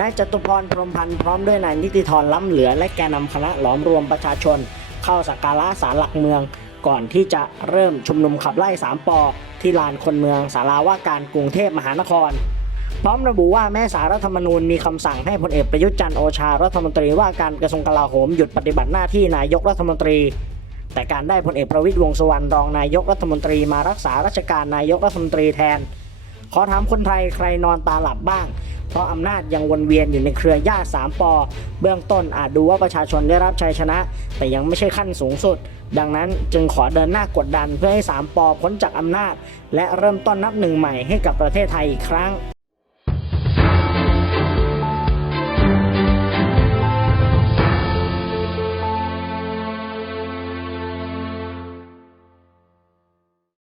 นายจตุพรพรมพันธ์พร้อมด้วยนายนิติธรล้ำเหลือ และแกนนำคณะหลอมรวมประชาชน เข้าสักการะศาลหลักเมือง ก่อนที่จะเริ่มชุมนุมขับไล่สามปอที่ลานคนเมืองสาราว่าการกรุงเทพมหานคร พร้อมระบุว่าแม้สารรัฐธรรมนูญมีคำสั่งให้พลเอกประยุทธ์จันทร์โอชารัฐมนตรีว่าการกระทรวงกลาโหมหยุดปฏิบัติหน้าที่นายกรัฐมนตรี แต่การได้พลเอกประวิตยวงษ์สุวรรณรองนายกรัฐมนตรีมารักษาราชการนายกรัฐมนตรีแทน ขอถามคนไทยใครนอนตาหลับบ้าง เพราะอำนาจยังวนเวียนอยู่ในเครือญาติสามปอเบื้องต้นอาจดูว่าประชาชนได้รับชัยชนะ แต่ยังไม่ใช่ขั้นสูงสุด ดังนั้นจึงขอเดินหน้ากดดันเพื่อให้สามปอพ้นจากอำนาจ และเริ่มต้นนับหนึ่งใหม่ให้กับประเทศไทยอีกครั้ง